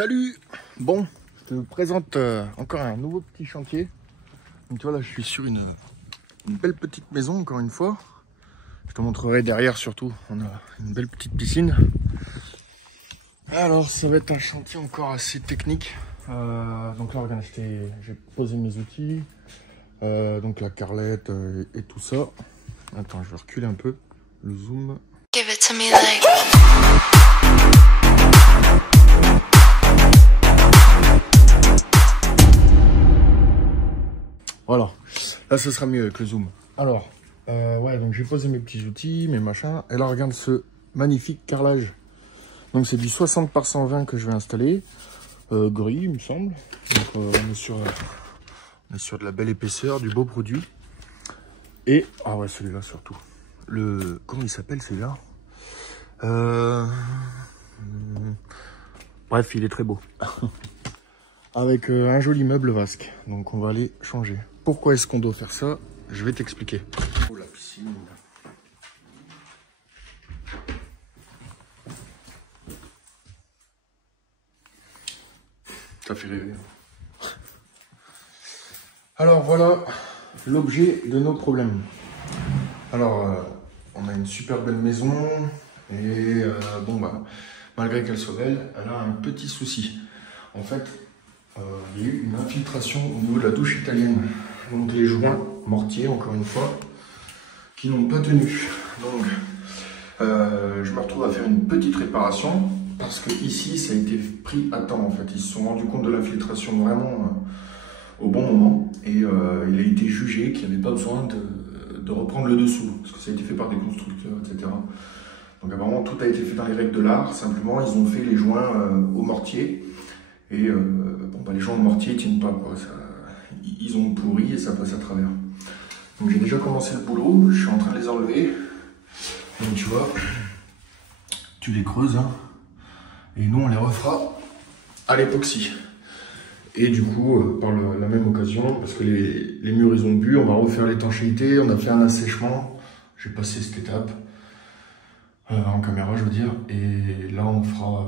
Salut. Bon, je te présente encore un nouveau petit chantier. Donc tu vois là, je suis sur une belle petite maison encore une fois. Je te montrerai derrière surtout. On a une belle petite piscine. Alors ça va être un chantier encore assez technique. Donc là regarde, j'ai posé mes outils. Donc la carrelette et tout ça. Attends, je vais reculer un peu le zoom. Give it to me like... Voilà, là ce sera mieux avec le zoom. Alors, ouais, donc j'ai posé mes petits outils, mes machins. Et là, regarde ce magnifique carrelage. Donc c'est du 60 par 120 que je vais installer. Gris, il me semble. Donc on est sur de la belle épaisseur, du beau produit. Et, ah ouais, celui-là surtout. Comment il s'appelle celui-là? Bref, il est très beau. Avec un joli meuble vasque. Donc on va aller changer. Pourquoi est-ce qu'on doit faire ça? Je vais t'expliquer. Oh la piscine. Ça fait rêver. Alors voilà l'objet de nos problèmes. Alors on a une super belle maison et bon bah malgré qu'elle soit belle, elle a un petit souci. En fait, il y a eu une infiltration au niveau de la douche italienne. Donc les joints mortiers, encore une fois, qui n'ont pas tenu. Donc je me retrouve à faire une petite réparation parce que ici ça a été pris à temps en fait. Ils se sont rendus compte de l'infiltration vraiment au bon moment et il a été jugé qu'il n'y avait pas besoin de reprendre le dessous parce que ça a été fait par des constructeurs, etc. Donc apparemment tout a été fait dans les règles de l'art. Simplement ils ont fait les joints au mortier. Et bon, bah, les joints de mortier ne tiennent pas, quoi. Ils ont pourri et ça passe à travers. Donc j'ai déjà commencé le boulot, je suis en train de les enlever. Donc tu vois, tu les creuses, hein, et nous on les refera à l'époxy. Et du coup, par la même occasion, parce que les murs ils ont bu, on va refaire l'étanchéité, on a fait un assèchement. J'ai passé cette étape en caméra, je veux dire, et là on fera,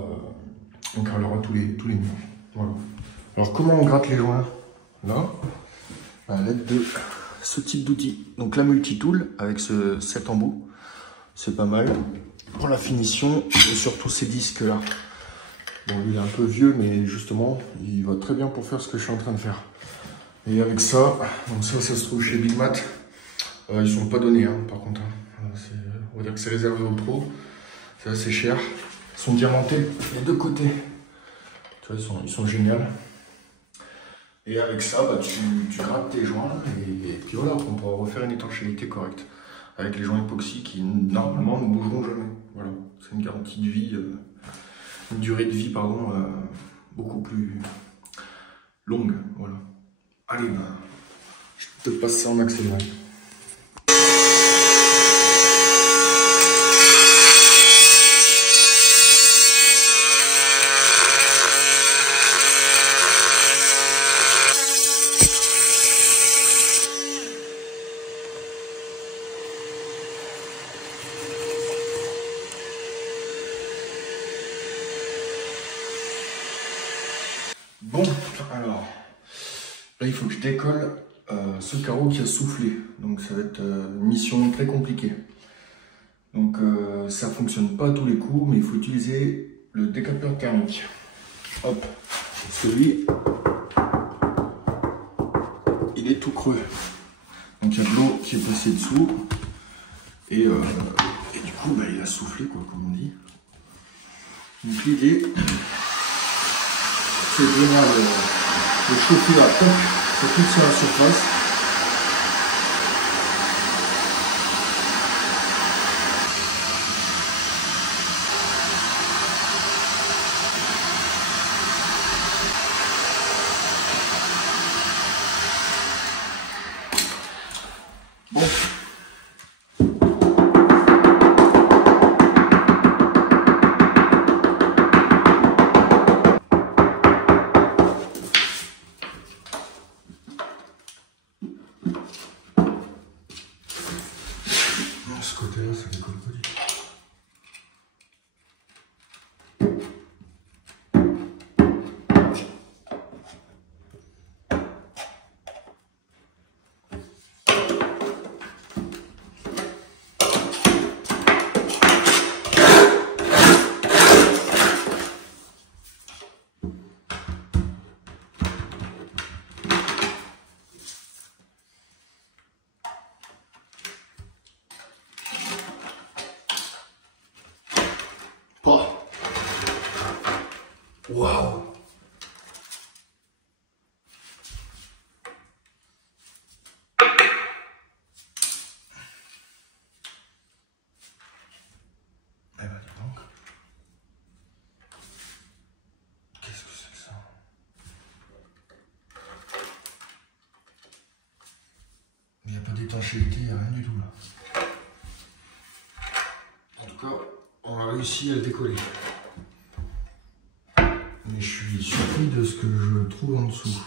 on carrelera tous les murs. Voilà. Alors comment on gratte les joints? Là, à l'aide de ce type d'outil. Donc la multitool avec ce set embout, c'est pas mal pour la finition et surtout ces disques là. Bon, lui il est un peu vieux, mais justement il va très bien pour faire ce que je suis en train de faire. Et avec ça, donc ça se trouve chez Big Mat. Ils sont pas donnés hein, par contre. Hein. On va dire que c'est réservé aux pros. C'est assez cher. Ils sont diamantés des deux côtés. Tu vois, ils sont géniaux. Et avec ça, bah, tu grattes tes joints et puis voilà, on pourra refaire une étanchéité correcte. Avec les joints époxy qui normalement ne bougeront jamais. Voilà, c'est une garantie de vie, une durée de vie, pardon, beaucoup plus longue. Voilà. Allez, bah, je te passe ça en accéléré. Bon, alors, là il faut que je décolle ce carreau qui a soufflé. Donc ça va être une mission très compliquée. Donc ça ne fonctionne pas à tous les coups, mais il faut utiliser le décapeur thermique. Hop, celui, il est tout creux. Donc il y a de l'eau qui est passée dessous. Et du coup, bah, il a soufflé, quoi, comme on dit. Donc l'idée... c'est de venir le chauffer à top sur toute sa surface. Bon. Waouh! Eh ben, dis donc. Qu'est-ce que c'est que ça? Il n'y a pas d'étanchéité, il n'y a rien du tout là. En tout cas, on a réussi à le décoller. Mais je suis surpris de ce que je trouve en dessous.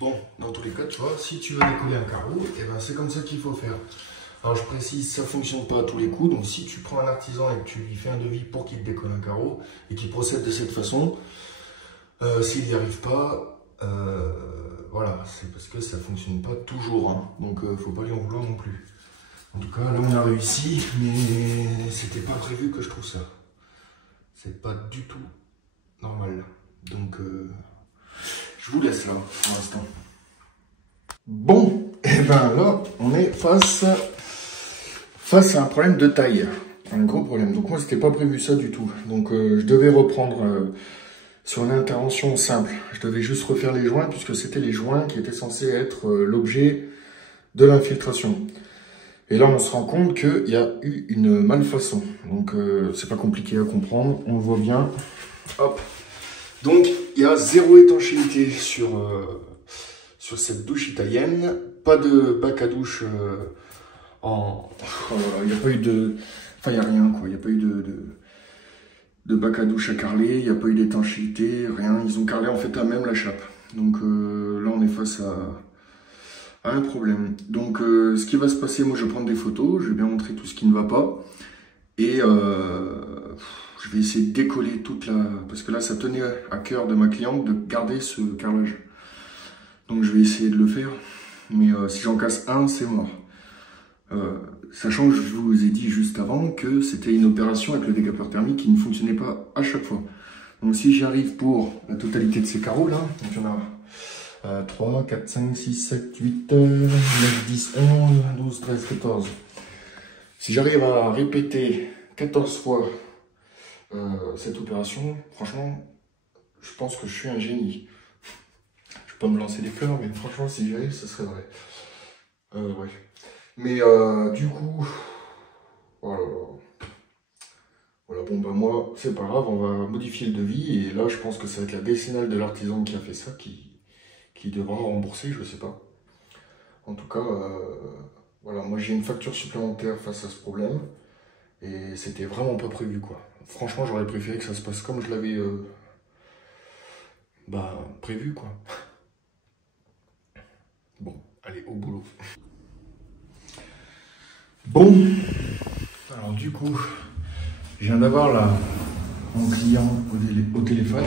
Bon, dans tous les cas, tu vois, si tu veux décoller un carreau, eh ben, c'est comme ça qu'il faut faire. Alors je précise, ça ne fonctionne pas à tous les coups, donc si tu prends un artisan et que tu lui fais un devis pour qu'il te décolle un carreau et qu'il procède de cette façon, s'il n'y arrive pas, voilà, c'est parce que ça ne fonctionne pas toujours, hein. Donc il ne faut pas lui en vouloir non plus. En tout cas, là on a réussi, mais c'était pas prévu que je trouve ça. C'est pas du tout normal. Donc je vous laisse là pour l'instant. Bon, et ben là, on est face à un problème de taille. Un gros problème. Donc moi, c'était pas prévu ça du tout. Donc je devais reprendre sur une intervention simple. Je devais juste refaire les joints, puisque c'était les joints qui étaient censés être l'objet de l'infiltration. Et là, on se rend compte qu'il y a eu une malfaçon. Donc c'est pas compliqué à comprendre. On le voit bien. Hop. Donc, il y a zéro étanchéité sur cette douche italienne. Pas de bac à douche il n'y a pas eu de... Enfin, il n'y a rien, quoi. Il n'y a pas eu de bac à douche à carreler. Il n'y a pas eu d'étanchéité, rien. Ils ont carrelé, en fait, à même la chape. Donc là, on est face à un problème. Donc, ce qui va se passer, moi, je vais prendre des photos. Je vais bien montrer tout ce qui ne va pas. Et... je vais essayer de décoller toute la... Parce que là, ça tenait à cœur de ma cliente de garder ce carrelage. Donc, je vais essayer de le faire. Mais si j'en casse un, c'est mort. Sachant que je vous ai dit juste avant que c'était une opération avec le décapeur thermique qui ne fonctionnait pas à chaque fois. Donc, si j'y arrive pour la totalité de ces carreaux-là, donc il y en a 3, 4, 5, 6, 7, 8, 9, 10, 11, 12, 13, 14. Si j'arrive à répéter 14 fois cette opération, franchement, je pense que je suis un génie. Je vais pas me lancer des fleurs, mais franchement, si j'y arrive, ce serait vrai. Ouais. Mais du coup, voilà. Voilà, bon ben moi, c'est pas grave, on va modifier le devis. Et là, je pense que ça va être la décennale de l'artisan qui a fait ça, qui devra rembourser, je sais pas. En tout cas, voilà, moi j'ai une facture supplémentaire face à ce problème. Et c'était vraiment pas prévu, quoi. Franchement, j'aurais préféré que ça se passe comme je l'avais prévu, quoi. Bon, allez, au boulot. Bon, alors du coup, je viens d'avoir là mon client au téléphone.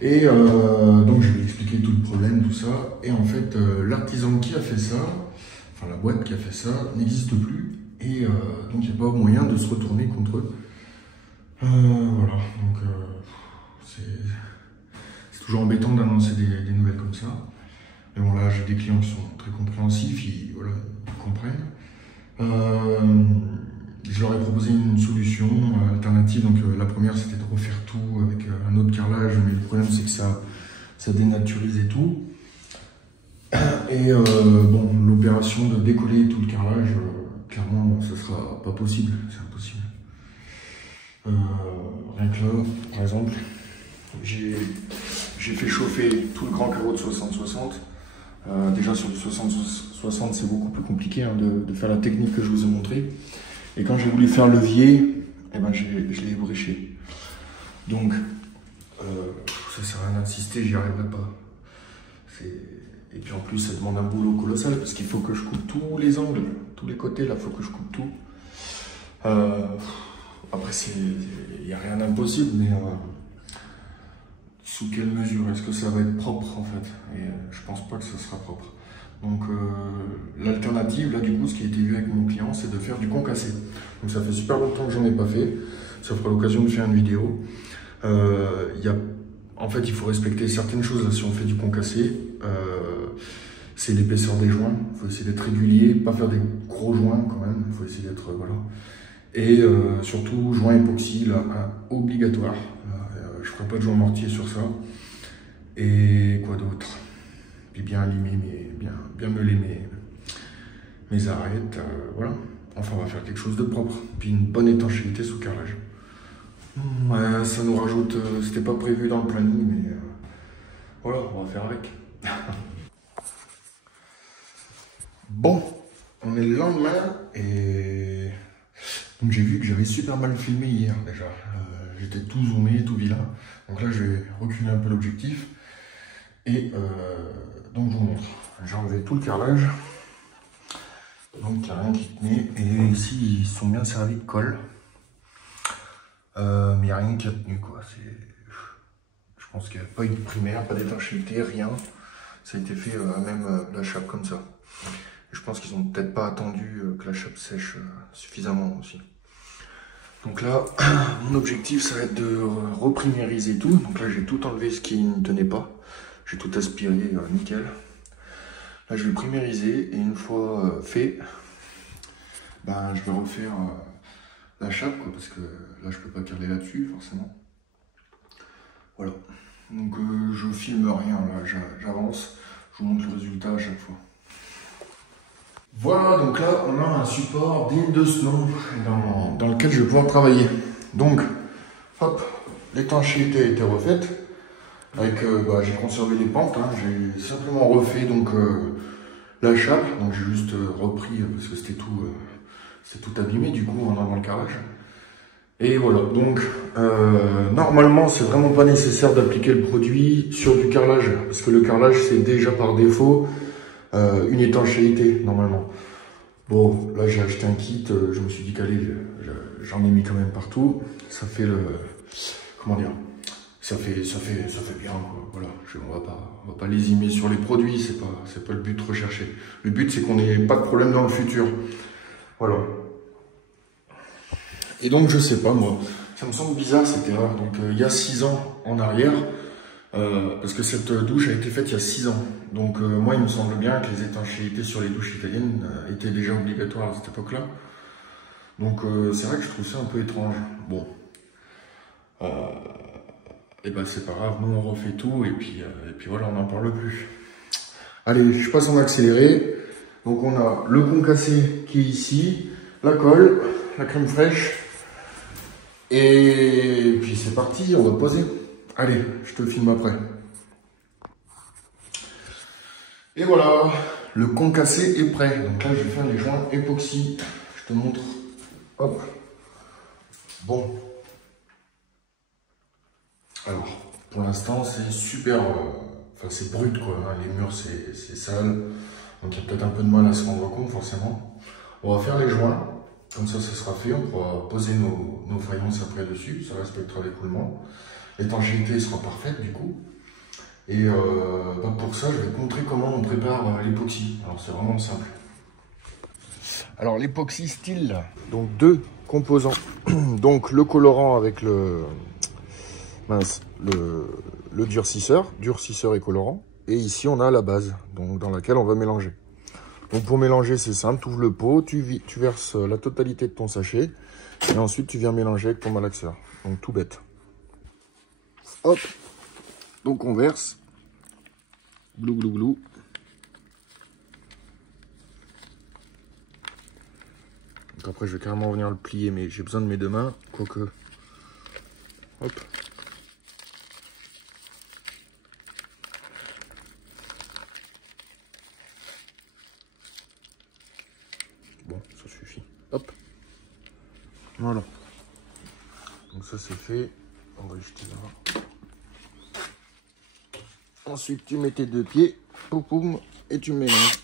Et donc je lui ai expliqué tout le problème, tout ça. Et en fait, l'artisan qui a fait ça, enfin la boîte qui a fait ça, n'existe plus. Et donc il n'y a pas moyen de se retourner contre eux. Voilà, donc c'est toujours embêtant d'annoncer des nouvelles comme ça. Mais bon là, j'ai des clients qui sont très compréhensifs, ils comprennent. Je leur ai proposé une solution alternative. Donc la première, c'était de refaire tout avec un autre carrelage, mais le problème c'est que ça dénaturisait tout. Et bon, l'opération de décoller tout le carrelage, clairement, ça sera pas possible, c'est impossible. Rien que là, par exemple, j'ai fait chauffer tout le grand carreau de 60-60. Déjà sur le 60-60, c'est beaucoup plus compliqué hein, de faire la technique que je vous ai montrée. Et quand j'ai voulu faire levier, eh ben, je l'ai ébréché. Donc, ça sert à rien d'insister, j'y arriverai pas. Et puis en plus, ça demande un boulot colossal parce qu'il faut que je coupe tous les angles, tous les côtés, là, il faut que je coupe tout. Après, il n'y a rien d'impossible, mais sous quelle mesure? Est-ce que ça va être propre en fait? Et je pense pas que ça sera propre. Donc l'alternative, là du coup, ce qui a été vu avec mon client, c'est de faire du concassé. Donc ça fait super longtemps que j'en ai pas fait. ça fera l'occasion de faire une vidéo. En fait, il faut respecter certaines choses là, si on fait du concassé. C'est l'épaisseur des joints. Il faut essayer d'être régulier, pas faire des gros joints quand même. Il faut essayer d'être voilà. Et surtout joint époxy là, obligatoire. Je ferai pas de joint mortier sur ça. Et quoi d'autre? Puis bien limer, bien meuler mes arêtes. Voilà. Enfin, on va faire quelque chose de propre. Puis une bonne étanchéité sous carrelage. Ouais, ça nous rajoute, c'était pas prévu dans le planning, mais voilà, on va faire avec. Bon, on est le lendemain et donc j'ai vu que j'avais super mal filmé hier déjà. J'étais tout zoomé, tout vilain. Donc là, je vais reculer un peu l'objectif et donc je vous montre. J'ai enlevé tout le carrelage. Donc il n'y a rien qui tenait et ici ils sont bien servis de colle. Mais il n'y a rien qui a tenu quoi. Je pense qu'il n'y a pas eu de primaire, pas d'étanchéité, rien. Ça a été fait à même la chape comme ça. Et je pense qu'ils n'ont peut-être pas attendu que la chape sèche suffisamment aussi. Donc là, mon objectif ça va être de reprimériser tout. Donc là j'ai tout enlevé ce qui ne tenait pas. J'ai tout aspiré, nickel. Là je vais primériser et une fois fait, ben, je vais refaire la chape quoi, parce que là je peux pas carreler là-dessus forcément. Voilà, donc je filme rien là, j'avance, je vous montre le résultat à chaque fois. Voilà, donc là on a un support digne de ce nom dans lequel je vais pouvoir travailler. Donc, hop, l'étanchéité a été refaite, avec, j'ai conservé les pentes, hein, j'ai simplement refait donc la chape, donc j'ai juste repris parce que c'était tout abîmé du coup en enlevant le carrelage. Et voilà, donc normalement c'est vraiment pas nécessaire d'appliquer le produit sur du carrelage, parce que le carrelage c'est déjà par défaut une étanchéité normalement. Bon, là j'ai acheté un kit, je me suis dit qu'allez, j'en ai mis quand même partout. Ça fait le... comment dire, ça fait bien quoi. Voilà, on va pas lésimer sur les produits, c'est pas le but recherché. Le but c'est qu'on n'ait pas de problème dans le futur. Voilà. Et donc je sais pas moi, ça me semble bizarre cette erreur. Donc il y a 6 ans en arrière, parce que cette douche a été faite il y a 6 ans. Donc moi il me semble bien que les étanchéités sur les douches italiennes étaient déjà obligatoires à cette époque-là. Donc c'est vrai que je trouve ça un peu étrange. Bon, et ben c'est pas grave, nous on refait tout et puis voilà, on n'en parle plus. Allez, je passe en accéléré. Donc on a le concassé qui est ici, la colle, la crème fraîche. Et puis c'est parti, on va poser. Allez, je te filme après. Et voilà, le concassé est prêt. Donc là, je vais faire les joints époxy. Je te montre. Hop. Bon. Alors, pour l'instant, c'est super... Enfin, c'est brut, quoi. Hein. Les murs, c'est sale. Donc il y a peut-être un peu de mal à se rendre compte, forcément. On va faire les joints. Comme ça sera fait, on pourra poser nos faïences après dessus, ça respectera l'écoulement. L'étanchéité sera parfaite du coup. Et pour ça, je vais te montrer comment on prépare l'époxy. Alors c'est vraiment simple. Alors l'époxy style, donc 2 composants. Donc le colorant avec le durcisseur et colorant. Et ici on a la base, donc dans laquelle on va mélanger. Donc pour mélanger, c'est simple, tu ouvres le pot, tu verses la totalité de ton sachet, et ensuite tu viens mélanger avec ton malaxeur. Donc tout bête. Hop, donc on verse, glou glou glou. Donc après je vais carrément venir le plier, mais j'ai besoin de mes 2 mains, quoique. Hop. Bon, ça suffit. Hop. Voilà. Donc ça c'est fait. On va jeter là. Ensuite tu mets tes 2 pieds. Poum poum. Et tu mélanges.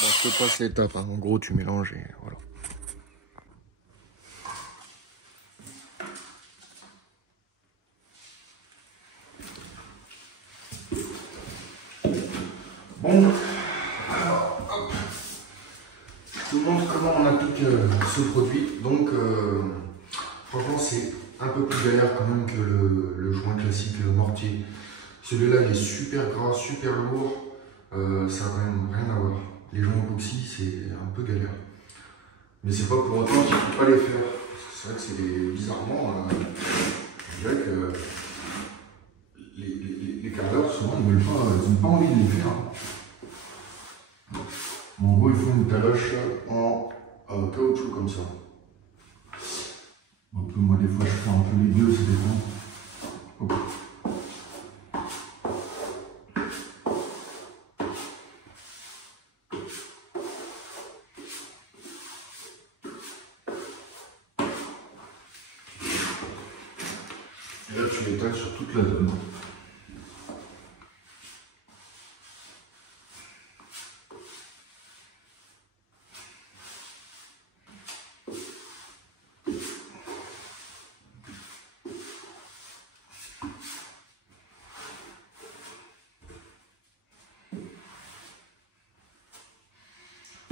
Bon, je te passe l'étape. Hein. En gros tu mélanges et voilà. Bon, alors, Je vous montre comment on applique ce produit. Donc, franchement, c'est un peu plus galère quand même que le joint classique mortier. Celui-là, il est super gras, super lourd. Ça n'a rien à voir. Les joints époxy, c'est un peu galère. Mais c'est pas pour autant qu'il ne faut pas les faire. C'est vrai que c'est bizarrement, je dirais que les carreleurs, souvent, ils n'ont pas envie de les faire. En gros, il faut une taloche en caoutchouc comme ça. Donc, moi, des fois, je fais un peu les deux, ça dépend. Hop. Et là, tu l'étales sur toute la zone.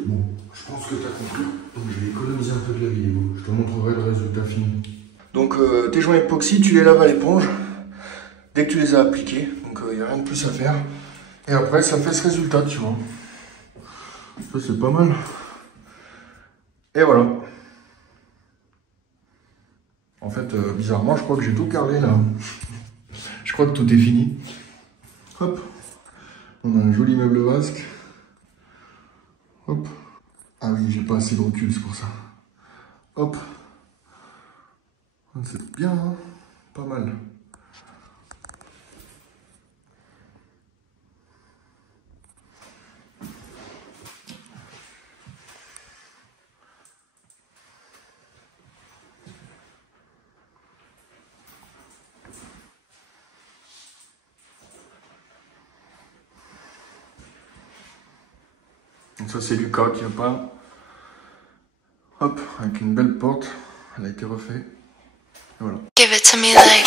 Bon, je pense que tu as compris, donc je vais économiser un peu de la vidéo, je te montrerai le résultat fini. Donc tes joints époxy, tu les laves à l'éponge dès que tu les as appliqués, donc il n'y a rien de plus à faire. Et après ça fait ce résultat, tu vois. Ça c'est pas mal. Et voilà. En fait, bizarrement, je crois que j'ai tout carrelé là. Je crois que tout est fini. Hop, on a un joli meuble vasque. Hop. Ah oui, j'ai pas assez de recul, c'est pour ça. Hop. C'est bien, hein, pas mal. Donc ça c'est Lucas qui a peint. Hop, avec une belle porte. Elle a été refaite. Et voilà. Give it to me like